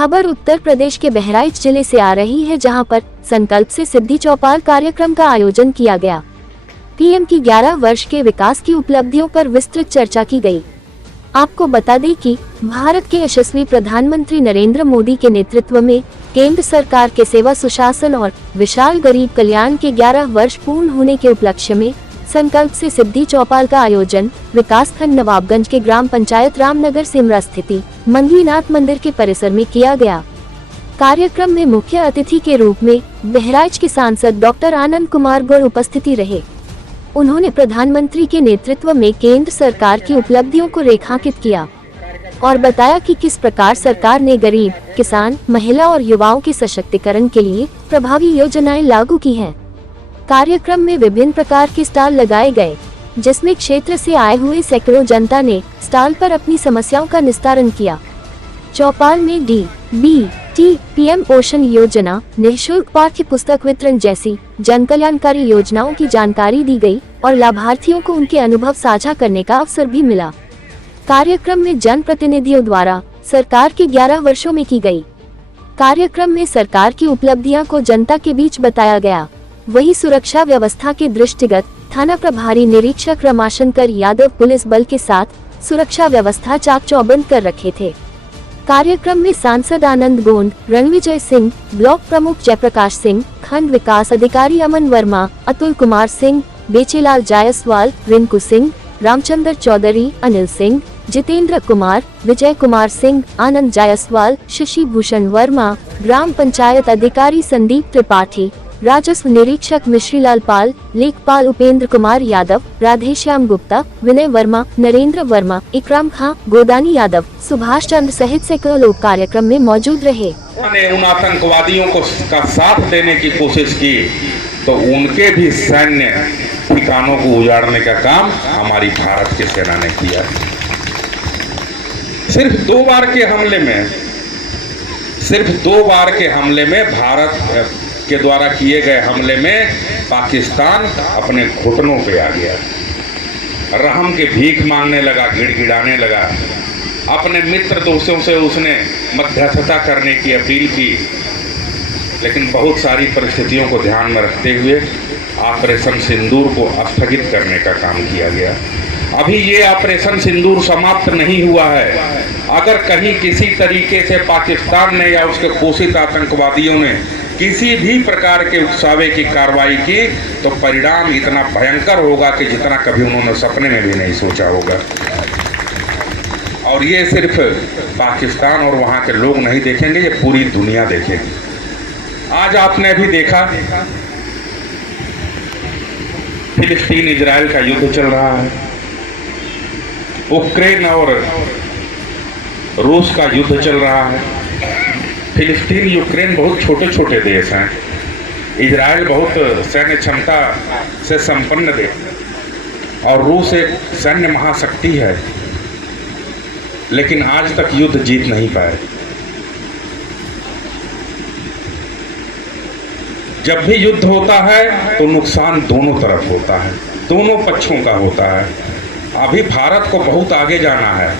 खबर उत्तर प्रदेश के बहराइच जिले से आ रही है, जहां पर संकल्प से सिद्धि चौपाल कार्यक्रम का आयोजन किया गया। पीएम की 11 वर्ष के विकास की उपलब्धियों पर विस्तृत चर्चा की गई। आपको बता दें कि भारत के यशस्वी प्रधानमंत्री नरेंद्र मोदी के नेतृत्व में केंद्र सरकार के सेवा सुशासन और विशाल गरीब कल्याण के 11 वर्ष पूर्ण होने के उपलक्ष्य में संकल्प से सिद्धि चौपाल का आयोजन विकास खंड नवाबगंज के ग्राम पंचायत रामनगर सिमरा स्थिति मंगलीनाथ मंदिर के परिसर में किया गया। कार्यक्रम में मुख्य अतिथि के रूप में बहराइच के सांसद डॉक्टर आनंद कुमार गौड़ उपस्थिति रहे। उन्होंने प्रधानमंत्री के नेतृत्व में केंद्र सरकार की उपलब्धियों को रेखांकित किया और बताया कि किस प्रकार सरकार ने गरीब, किसान, महिला और युवाओं के सशक्तिकरण के लिए प्रभावी योजनाएं लागू की हैं। कार्यक्रम में विभिन्न प्रकार के स्टॉल लगाए गए, जिसमें क्षेत्र से आए हुए सैकड़ों जनता ने स्टॉल पर अपनी समस्याओं का निस्तारण किया। चौपाल में DBT, पीएम पोषण योजना, निःशुल्क पाठ्य पुस्तक वितरण जैसी जन कल्याणकारी योजनाओं की जानकारी दी गई और लाभार्थियों को उनके अनुभव साझा करने का अवसर भी मिला। कार्यक्रम में जन प्रतिनिधियों द्वारा सरकार के 11 वर्षों में की गई। कार्यक्रम में सरकार की उपलब्धियां को जनता के बीच बताया गया। वही सुरक्षा व्यवस्था के दृष्टिगत थाना प्रभारी निरीक्षक रमाशंकर यादव पुलिस बल के साथ सुरक्षा व्यवस्था चाक चौबंद कर रखे थे। कार्यक्रम में सांसद आनंद गोंड, रणविजय सिंह, ब्लॉक प्रमुख जयप्रकाश सिंह, खंड विकास अधिकारी अमन वर्मा, अतुल कुमार सिंह, बेचेलाल जायसवाल, रिंकू सिंह, रामचंद्र चौधरी, अनिल सिंह, जितेंद्र कुमार, विजय कुमार सिंह, आनंद जायसवाल, शशि भूषण वर्मा, ग्राम पंचायत अधिकारी संदीप त्रिपाठी, राजस्व निरीक्षक मिश्रीलाल पाल, लेखपाल उपेंद्र कुमार यादव, राधेश्याम गुप्ता, विनय वर्मा, नरेंद्र वर्मा, इकराम खां, गोदानी यादव, सुभाष चंद्र सहित सैकड़ों लोग कार्यक्रम में मौजूद रहे। उन्होंने उन आतंकवादियों को का साथ देने की कोशिश की तो उनके भी सैन्य ठिकानों को उजाड़ने का काम हमारी भारत की सेना ने किया। सिर्फ दो बार के हमले में भारत के द्वारा किए गए हमले में पाकिस्तान अपने घुटनों पे आ गया, रहम के भीख मांगने लगा, गिड़गिड़ाने लगा। अपने मित्र दोस्तों से उसने मध्यस्थता करने की अपील की, लेकिन बहुत सारी परिस्थितियों को ध्यान में रखते हुए ऑपरेशन सिंदूर को स्थगित करने का काम किया गया। अभी ये ऑपरेशन सिंदूर समाप्त नहीं हुआ है। अगर कहीं किसी तरीके से पाकिस्तान ने या उसके घोषित आतंकवादियों ने किसी भी प्रकार के उकसावे की कार्रवाई की तो परिणाम इतना भयंकर होगा कि जितना कभी उन्होंने सपने में भी नहीं सोचा होगा। और ये सिर्फ पाकिस्तान और वहाँ के लोग नहीं देखेंगे, ये पूरी दुनिया देखेगी। आज आपने भी देखा फिलिस्तीन इजराइल का युद्ध चल रहा है, यूक्रेन और रूस का युद्ध चल रहा है। फिलिस्तीन, यूक्रेन बहुत छोटे छोटे देश हैं, इजराइल बहुत सैन्य क्षमता से संपन्न देश और रूस एक सैन्य महाशक्ति है, लेकिन आज तक युद्ध जीत नहीं पाए। जब भी युद्ध होता है तो नुकसान दोनों तरफ होता है, दोनों पक्षों का होता है। अभी भारत को बहुत आगे जाना है,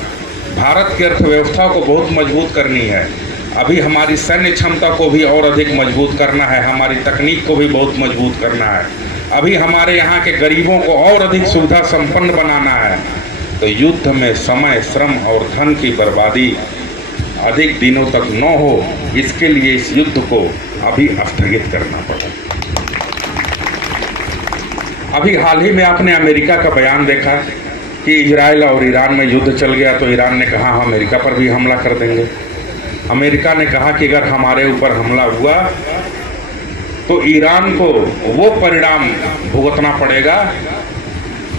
भारत की अर्थव्यवस्था को बहुत मजबूत करनी है, अभी हमारी सैन्य क्षमता को भी और अधिक मजबूत करना है, हमारी तकनीक को भी बहुत मजबूत करना है, अभी हमारे यहाँ के गरीबों को और अधिक सुविधा संपन्न बनाना है। तो युद्ध में समय, श्रम और धन की बर्बादी अधिक दिनों तक न हो, इसके लिए इस युद्ध को अभी स्थगित करना पड़ा। अभी हाल ही में आपने अमेरिका का बयान देखा कि इजराइल और ईरान में युद्ध चल गया तो ईरान ने कहा हम अमेरिका पर भी हमला कर देंगे। अमेरिका ने कहा कि अगर हमारे ऊपर हमला हुआ तो ईरान को वो परिणाम भुगतना पड़ेगा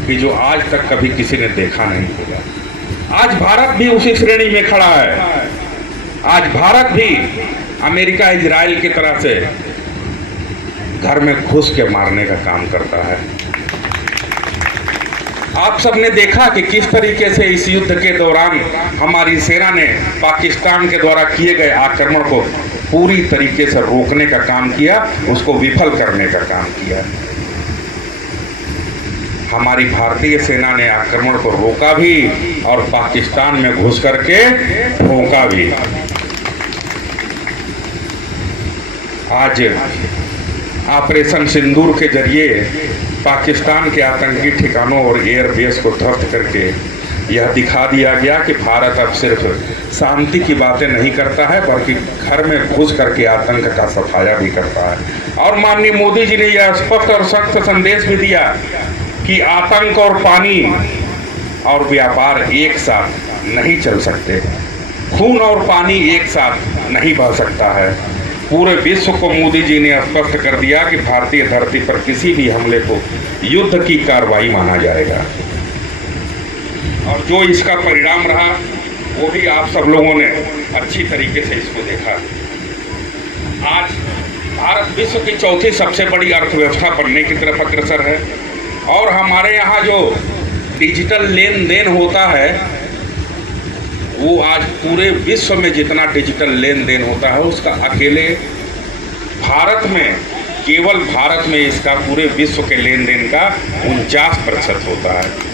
कि जो आज तक कभी किसी ने देखा नहीं होगा। आज भारत भी उसी श्रेणी में खड़ा है। आज भारत भी अमेरिका इजराइल की तरह से घर में घुस के मारने का काम करता है। आप सबने देखा कि किस तरीके से इस युद्ध के दौरान हमारी सेना ने पाकिस्तान के द्वारा किए गए आक्रमण को पूरी तरीके से रोकने का काम किया, उसको विफल करने का काम किया। हमारी भारतीय सेना ने आक्रमण को रोका भी और पाकिस्तान में घुस करके ठोका भी। आज ऑपरेशन सिंदूर के जरिए पाकिस्तान के आतंकी ठिकानों और एयरबेस को ध्वस्त करके यह दिखा दिया गया कि भारत अब सिर्फ शांति की बातें नहीं करता है बल्कि घर में घुस करके आतंक का सफाया भी करता है। और माननीय मोदी जी ने यह स्पष्ट और सख्त संदेश भी दिया कि आतंक और पानी और व्यापार एक साथ नहीं चल सकते, खून और पानी एक साथ नहीं बह सकता है। पूरे विश्व को मोदी जी ने स्पष्ट कर दिया कि भारतीय धरती पर किसी भी हमले को युद्ध की कार्रवाई माना जाएगा। और जो इसका परिणाम रहा वो भी आप सब लोगों ने अच्छी तरीके से इसको देखा। आज भारत विश्व की चौथी सबसे बड़ी अर्थव्यवस्था बनने की तरफ अग्रसर है और हमारे यहाँ जो डिजिटल लेन देन होता है वो आज पूरे विश्व में जितना डिजिटल लेन देन होता है उसका अकेले भारत में, केवल भारत में इसका पूरे विश्व के लेन देन का 49% होता है।